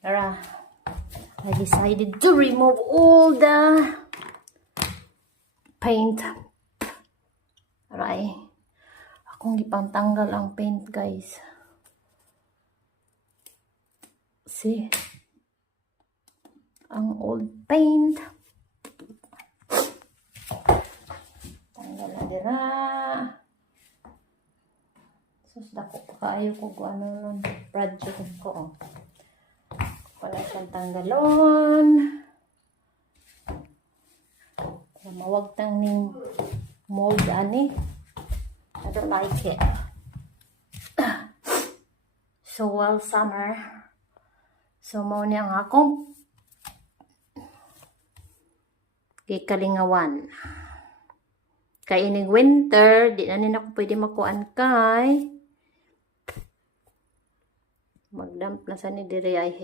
Tara. I decided to remove all the paint. Aray. Akong ipantanggal ang paint, guys. See? Ang old paint. Tanggal na dira. Sus, dako pa kayo ko kung ano nun. Project ko. Wala siyang tanggalon. Mawag tang ning mold ani. I don't like it. So well summer. So mao ni ang akong kikalingawan. Kay ining winter, di na nin ako pwede makuan kay magdamp na sa ni dire ay